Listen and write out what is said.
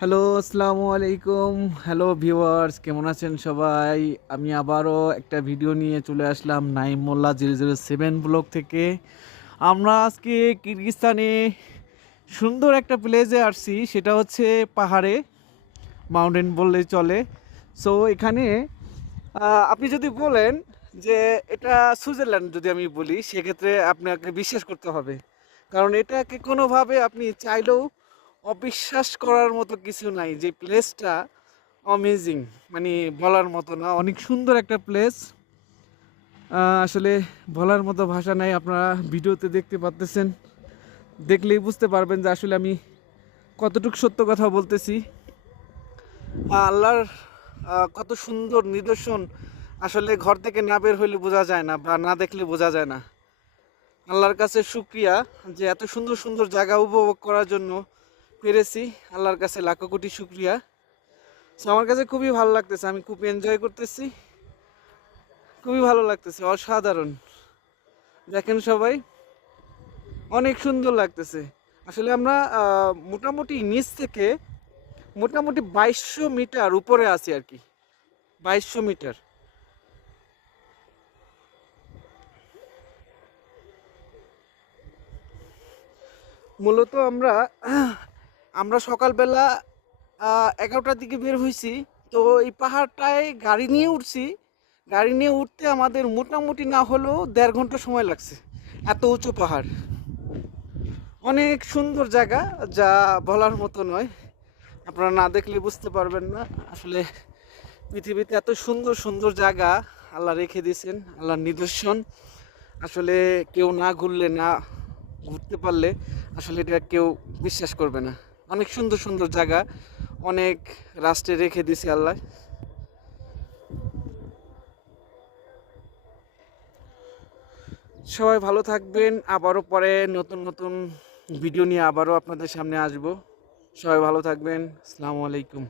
Hello, আসসালামু আলাইকুম। Hello viewers, কেমন আছেন সবাই? আমি আবারও একটা ভিডিও নিয়ে চলে আসলাম নাইম মোল্লা 007 ব্লগ থেকে। আমরা আজকে কিরগিজস্তানে সুন্দর একটা প্লেসে আসছি, সেটা হচ্ছে পাহাড়ে, মাউন্টেন বললেই চলে। সো এখানে আপনি যদি বলেন যে এটা সুইজারল্যান্ড, যদি আমি বলি সেক্ষেত্রে আপনাকে বিশ্বাস করতে হবে, কারণ এটাকে কোনোভাবে আপনি চাইলেও অবিশ্বাস করার মতো কিছু নাই। যে প্লেসটা অমেজিং, মানে বলার মতো না, অনেক সুন্দর একটা প্লেস। আসলে বলার মতো ভাষা নাই। আপনারা ভিডিওতে দেখতে পাচ্তেছেন, দেখলেই বুঝতে পারবেন যে আসলে আমি কতটুকু সত্য কথা বলতেছি। আল্লাহর কত সুন্দর নিদর্শন আসলে ঘর থেকে না বের হইলে বোঝা যায় না, বা না দেখলে বোঝা যায় না। আল্লাহর কাছে শুক্রিয়া যে এত সুন্দর সুন্দর জায়গা উপভোগ করার জন্য পেরেছি। আল্লাহর কাছে লাখো কোটি শুক্রিয়া। সো আমার কাছে খুবই ভালো লাগতেছে, আমি খুব এনজয় করতেছি, খুবই ভালো লাগতেছে, অসাধারণ। দেখেন সবাই, অনেক সুন্দর লাগতেছে। আসলে আমরা মোটামুটি নিচ থেকে মোটামুটি 2200 মিটার উপরে আছি আর কি, 2200 মিটার। মূলত আমরা সকালবেলা 11টার দিকে বের হয়েছি। তো এই পাহাড়টায় গাড়ি নিয়ে উঠছি। গাড়ি নিয়ে উঠতে আমাদের মোটামুটি না হলেও 1.5 ঘন্টা সময় লাগছে। এত উঁচু পাহাড়, অনেক সুন্দর জায়গা, যা বলার মতো নয়। আপনারা না দেখলে বুঝতে পারবেন না। আসলে পৃথিবীতে এত সুন্দর সুন্দর জায়গা আল্লাহ রেখে দিয়েছেন, আল্লাহর নিদর্শন। আসলে কেউ না ঘুরলে, না ঘুরতে পারলে আসলে এটা কেউ বিশ্বাস করবে না। অনেক সুন্দর সুন্দর জায়গা অনেক রাষ্ট্রে রেখে দিয়েছে আল্লাহ। সবাই ভালো থাকবেন। আবারও পরে নতুন নতুন ভিডিও নিয়ে আবারও আপনাদের সামনে আসব। সবাই ভালো থাকবেন। আসসালামু আলাইকুম।